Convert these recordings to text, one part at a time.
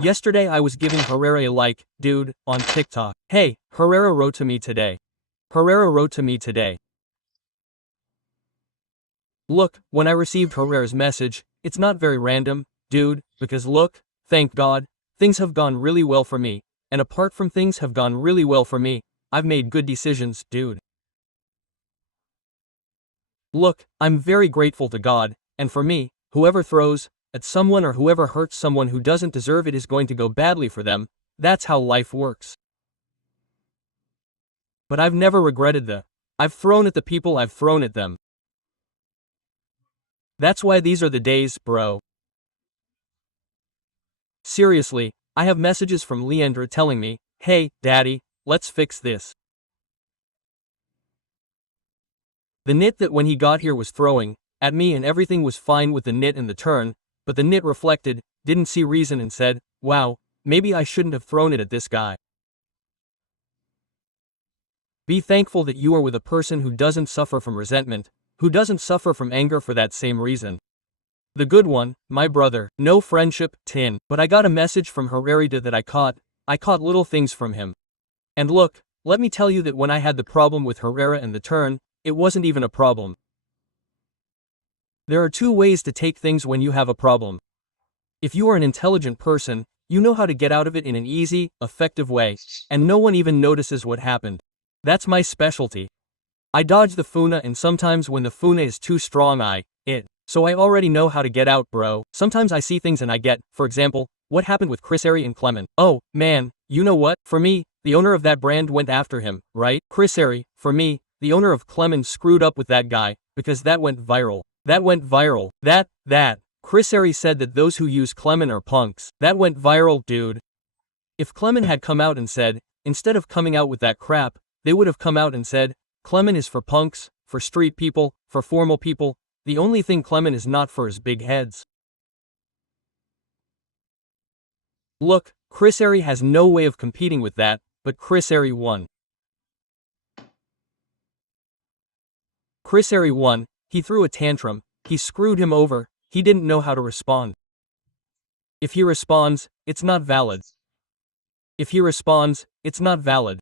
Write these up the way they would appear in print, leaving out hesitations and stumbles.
Yesterday I was giving Herrera a like, dude, on TikTok. Hey, Herrera wrote to me today. Herrera wrote to me today. Look, when I received Herrera's message, it's not very random, dude, because look, thank God, things have gone really well for me, and apart from things have gone really well for me, I've made good decisions, dude. Look, I'm very grateful to God, and for me, whoever throws at someone or whoever hurts someone who doesn't deserve it is going to go badly for them. That's how life works. But I've never regretted I've thrown at the people I've thrown at them. That's why these are the days, bro. Seriously, I have messages from Leandra telling me, hey, daddy, let's fix this. The nit that when he got here was throwing at me and everything was fine with the nit and the turn, but the nit reflected, didn't see reason and said, wow, maybe I shouldn't have thrown it at this guy. Be thankful that you are with a person who doesn't suffer from resentment, who doesn't suffer from anger for that same reason. The good one, my brother, no friendship, tin, but I got a message from Herrera that I caught little things from him. And look, let me tell you that when I had the problem with Herrera and the turn, it wasn't even a problem. There are two ways to take things when you have a problem. If you are an intelligent person, you know how to get out of it in an easy, effective way, and no one even notices what happened. That's my specialty. I dodge the funa and sometimes when the funa is too strong so I already know how to get out, bro. Sometimes I see things and I get, for example, what happened with Chris Herrera and Clement. Oh, man, you know what? For me, the owner of that brand went after him, right? Chris Herrera, for me, the owner of Clement screwed up with that guy, because that went viral. That went viral. Chris Herrera said that those who use Clement are punks. That went viral, dude. If Clement had come out and said, instead of coming out with that crap, they would have come out and said, Clement is for punks, for street people, for formal people. The only thing Clement is not for is big heads. Look, Chris Herrera has no way of competing with that, but Chris Herrera won. Chris Herrera won, he threw a tantrum, he screwed him over, he didn't know how to respond. If he responds, it's not valid. If he responds, it's not valid.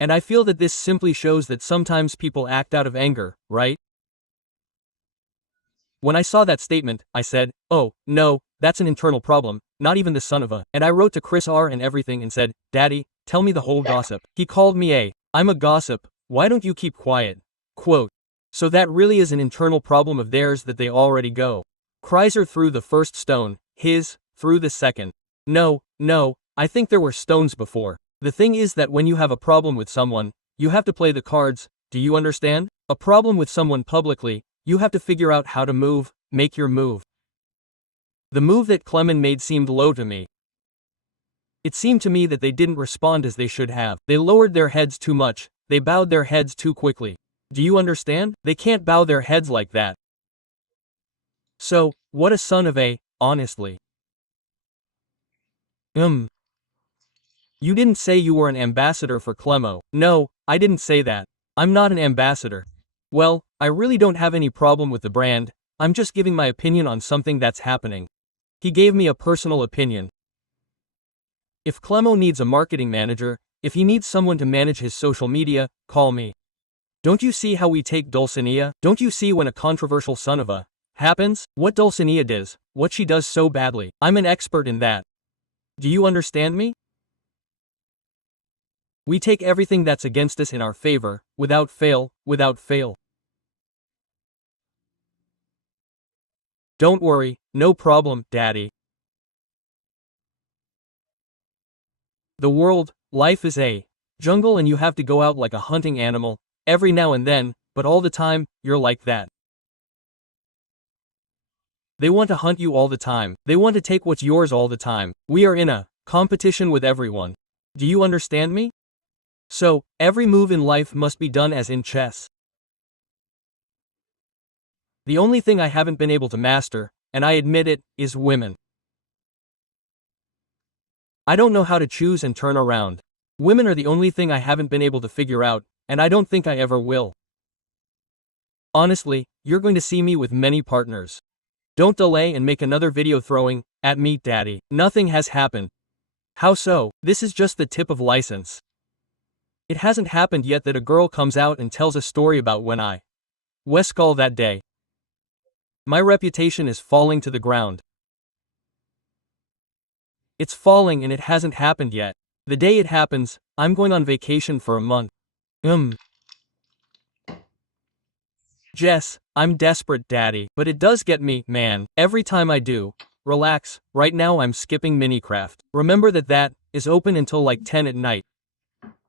And I feel that this simply shows that sometimes people act out of anger, right? When I saw that statement, I said, oh, no, that's an internal problem, not even the son of a. And I wrote to Chris R and everything and said, Daddy, tell me the whole gossip. He called me I'm a gossip, why don't you keep quiet? Quote. So that really is an internal problem of theirs that they already go. Kreiser threw the first stone, threw the second. No, I think there were stones before. The thing is that when you have a problem with someone, you have to play the cards, do you understand? A problem with someone publicly, you have to figure out how to make your move. The move that Clement made seemed low to me. It seemed to me that they didn't respond as they should have. They lowered their heads too much, they bowed their heads too quickly. Do you understand? They can't bow their heads like that. So, what a son of a, honestly. You didn't say you were an ambassador for Clemo. No, I didn't say that. I'm not an ambassador. Well, I really don't have any problem with the brand, I'm just giving my opinion on something that's happening. He gave me a personal opinion. If Clemo needs a marketing manager, if he needs someone to manage his social media, call me. Don't you see how we take Dulcinea? Don't you see when a controversial son of a happens? What Dulcinea does, what she does so badly. I'm an expert in that. Do you understand me? We take everything that's against us in our favor, without fail. Don't worry, no problem, Daddy. The world, life is a jungle and you have to go out like a hunting animal, every now and then, but all the time, you're like that. They want to hunt you all the time, they want to take what's yours all the time. We are in a competition with everyone. Do you understand me? So, every move in life must be done as in chess. The only thing I haven't been able to master, and I admit it, is women. I don't know how to choose and turn around. Women are the only thing I haven't been able to figure out, and I don't think I ever will. Honestly, you're going to see me with many partners. Don't delay and make another video throwing at me, daddy. Nothing has happened. How so? This is just the tip of license. It hasn't happened yet that a girl comes out and tells a story about when I Westcol that day. My reputation is falling to the ground. It's falling and it hasn't happened yet. The day it happens, I'm going on vacation for a month. Jess, I'm desperate, daddy, but it does get me, man, every time I do. Relax, right now I'm skipping Minecraft. Remember that is open until like 10 at night.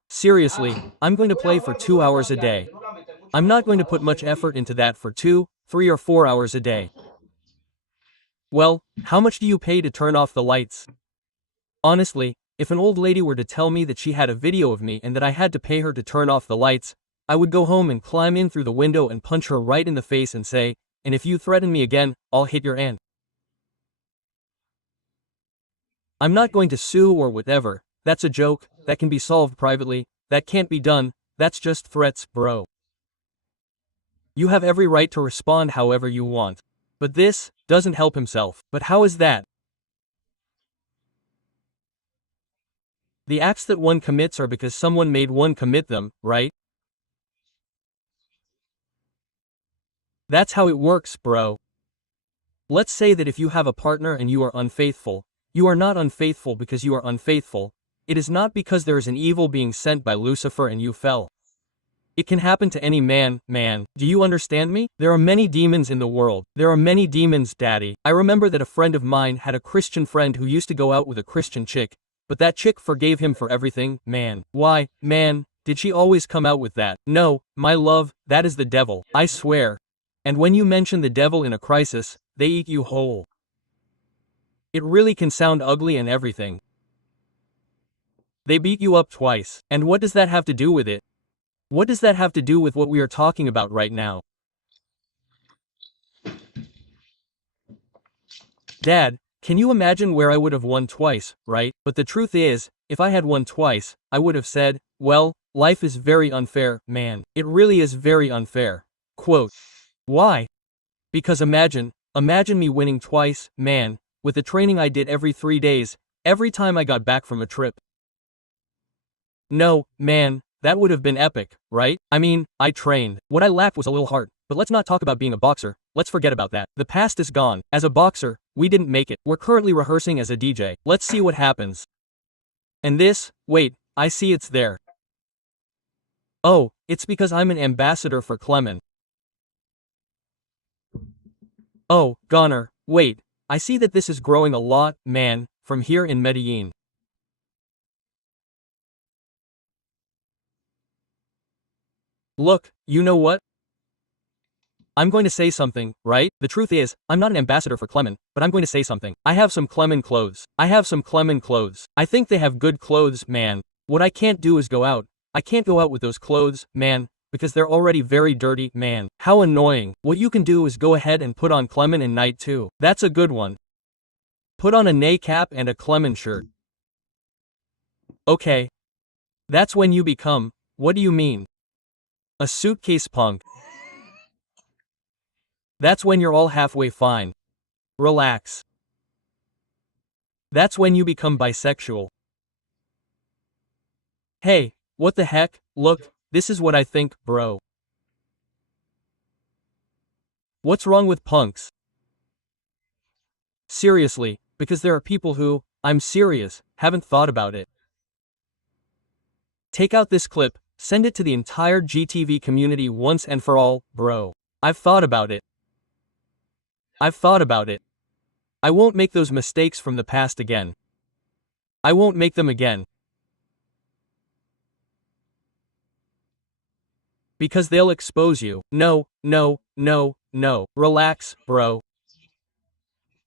Seriously, I'm going to play for 2 hours a day. I'm not going to put much effort into that for 2, 3 or 4 hours a day. Well, how much do you pay to turn off the lights? Honestly, if an old lady were to tell me that she had a video of me and that I had to pay her to turn off the lights, I would go home and climb in through the window and punch her right in the face and say, and if you threaten me again, I'll hit your aunt. I'm not going to sue or whatever, that's a joke, that can be solved privately, that can't be done, that's just threats, bro. You have every right to respond however you want. But this doesn't help himself. But how is that? The acts that one commits are because someone made one commit them, right? That's how it works, bro. Let's say that if you have a partner and you are unfaithful, you are not unfaithful because you are unfaithful. It is not because there is an evil being sent by Lucifer and you fell. It can happen to any man. Do you understand me? There are many demons in the world. There are many demons, daddy. I remember that a friend of mine had a Christian friend who used to go out with a Christian chick, but that chick forgave him for everything, man. Why, man, did she always come out with that? No, my love, that is the devil, I swear. And when you mention the devil in a crisis, they eat you whole. It really can sound ugly and everything. They beat you up twice. And what does that have to do with it? What does that have to do with what we are talking about right now? Dad, can you imagine where I would have won twice, right? But the truth is, if I had won twice, I would have said, well, life is very unfair, man. It really is very unfair. Quote. Why? Because imagine me winning twice, man, with the training I did every 3 days, every time I got back from a trip. No, man, that would have been epic, right? I mean, I trained. What I lacked was a little heart. But let's not talk about being a boxer. Let's forget about that. The past is gone. As a boxer, we didn't make it. We're currently rehearsing as a DJ. Let's see what happens. And this, wait, I see it's there. Oh, it's because I'm an ambassador for Clement. Oh, goner, wait, I see that this is growing a lot, man, from here in Medellin. Look, you know what? I'm going to say something, right? The truth is, I'm not an ambassador for Clement, but I'm going to say something. I have some Clement clothes. I think they have good clothes, man. What I can't do is go out. I can't go out with those clothes, man, because they're already very dirty, man. How annoying. What you can do is go ahead and put on Clement and Night 2. That's a good one. Put on a Nay cap and a Clement shirt. Okay. That's when you become, what do you mean? A suitcase punk. That's when you're all halfway fine. Relax. That's when you become bisexual. Hey, what the heck? Look, this is what I think, bro. What's wrong with punks? Seriously, because there are people who, I'm serious, haven't thought about it. Take out this clip, send it to the entire GTV community once and for all, bro. I've thought about it. I won't make those mistakes from the past again. I won't make them again. Because they'll expose you. No. Relax, bro.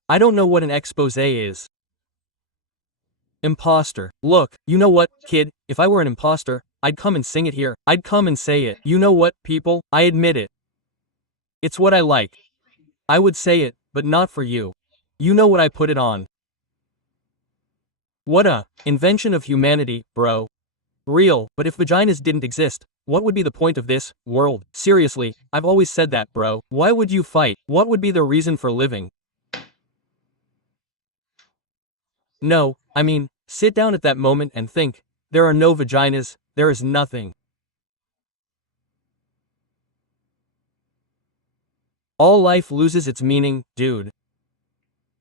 I don't know what an expose is. Imposter. Look, you know what, kid, if I were an imposter, I'd come and sing it here. I'd come and say it. You know what, people, I admit it. It's what I like. I would say it, but not for you. You know what I put it on. What a invention of humanity, bro. Real, but if vaginas didn't exist, what would be the point of this world? Seriously, I've always said that, bro. Why would you fight? What would be the reason for living? No, I mean, sit down at that moment and think. There are no vaginas, there is nothing. All life loses its meaning, dude.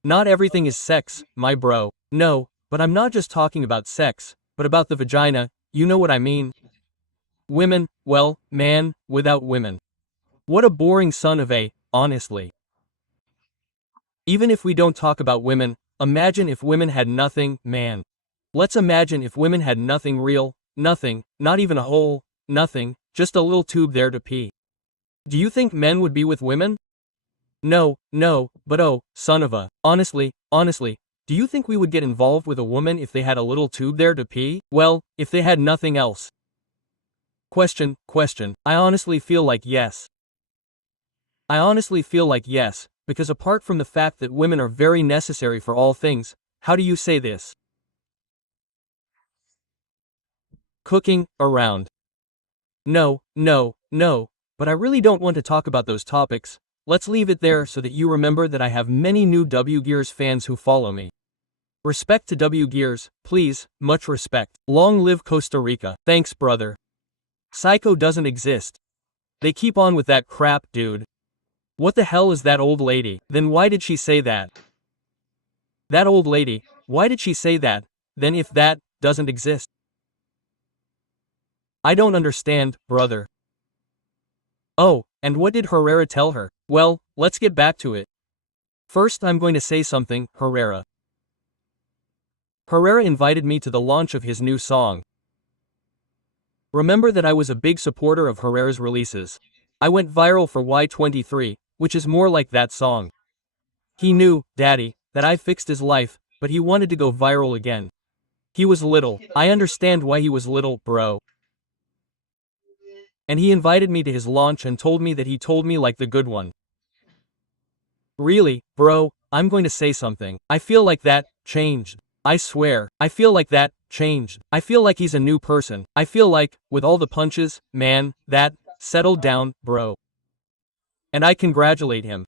Not everything is sex, my bro. No, but I'm not just talking about sex, but about the vagina, you know what I mean? Women, well, man, without women. What a boring son of a, honestly. Even if we don't talk about women, imagine if women had nothing, man. Let's imagine if women had nothing real, nothing, not even a hole, nothing, just a little tube there to pee. Do you think men would be with women? No, no, but oh, son of a, honestly, do you think we would get involved with a woman if they had a little tube there to pee? Well, if they had nothing else. Question. I honestly feel like yes. I honestly feel like yes, because apart from the fact that women are very necessary for all things, how do you say this? Cooking, around. No, but I really don't want to talk about those topics. Let's leave it there so that you remember that I have many new W Gears fans who follow me. Respect to W Gears, please, much respect. Long live Costa Rica. Thanks, brother. Psycho doesn't exist. They keep on with that crap, dude. What the hell is that old lady? Then why did she say that? That old lady, why did she say that? Then if that doesn't exist? I don't understand, brother. Oh, and what did Herrera tell her? Well, let's get back to it. First I'm going to say something, Herrera. Herrera invited me to the launch of his new song. Remember that I was a big supporter of Herrera's releases. I went viral for Y23, which is more like that song. He knew, daddy, that I fixed his life, but he wanted to go viral again. He was little. I understand why he was little, bro. And he invited me to his launch and told me that he told me like the good one. Really, bro, I'm going to say something. I feel like that changed. I swear, I feel like that changed. I feel like he's a new person. I feel like, with all the punches, man, that settled down, bro. And I congratulate him.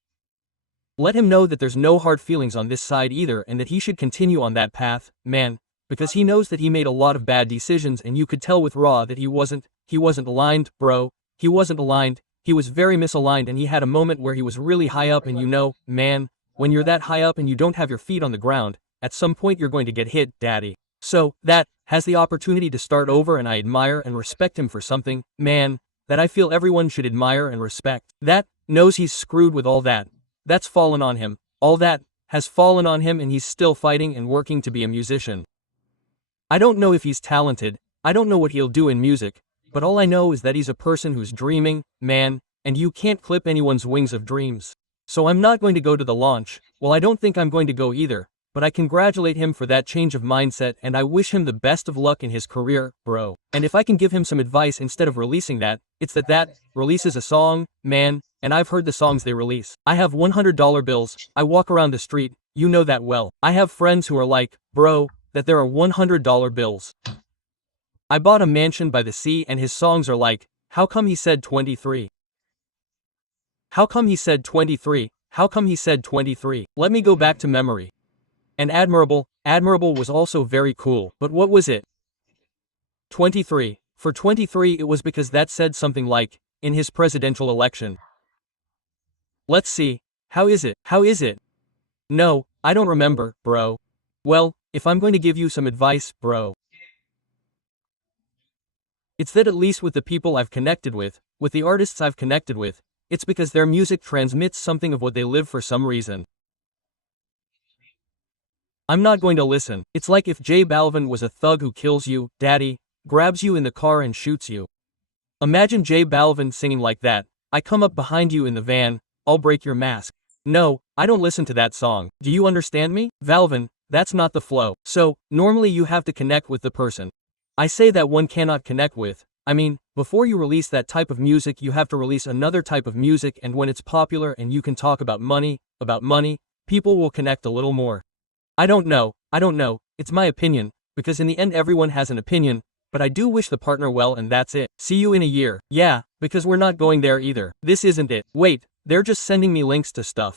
Let him know that there's no hard feelings on this side either and that he should continue on that path, man, because he knows that he made a lot of bad decisions and you could tell with Raw that he wasn't aligned, bro. He wasn't aligned. He was very misaligned and he had a moment where he was really high up and you know, man, when you're that high up and you don't have your feet on the ground, at some point you're going to get hit, daddy. So, that has the opportunity to start over and I admire and respect him for something, man, that I feel everyone should admire and respect. That knows he's screwed with all that. That's fallen on him. All that has fallen on him and he's still fighting and working to be a musician. I don't know if he's talented, I don't know what he'll do in music, but all I know is that he's a person who's dreaming, man, and you can't clip anyone's wings of dreams. So I'm not going to go to the launch, well I don't think I'm going to go either, but I congratulate him for that change of mindset and I wish him the best of luck in his career, bro. And if I can give him some advice instead of releasing that, it's that releases a song, man, and I've heard the songs they release. I have $100 bills, I walk around the street, you know that well. I have friends who are like, bro, that there are $100 bills. I bought a mansion by the sea and his songs are like, how come he said 23? How come he said 23? How come he said 23? Let me go back to memory. And Admirable was also very cool, but what was it? 23. For 23 it was because that said something like, in his presidential election. Let's see, how is it? No, I don't remember, bro. Well, if I'm going to give you some advice, bro. It's that at least with the people I've connected with the artists I've connected with, it's because their music transmits something of what they live for some reason. I'm not going to listen. It's like if J Balvin was a thug who kills you, daddy, grabs you in the car and shoots you. Imagine J Balvin singing like that, I come up behind you in the van, I'll break your mask. No, I don't listen to that song. Do you understand me? Balvin, that's not the flow. So, normally you have to connect with the person. I say that one cannot connect with. I mean, before you release that type of music you have to release another type of music and when it's popular and you can talk about money, people will connect a little more. I don't know, it's my opinion, because in the end everyone has an opinion, but I do wish the partner well and that's it. See you in a year. Yeah, because we're not going there either. This isn't it. Wait, they're just sending me links to stuff.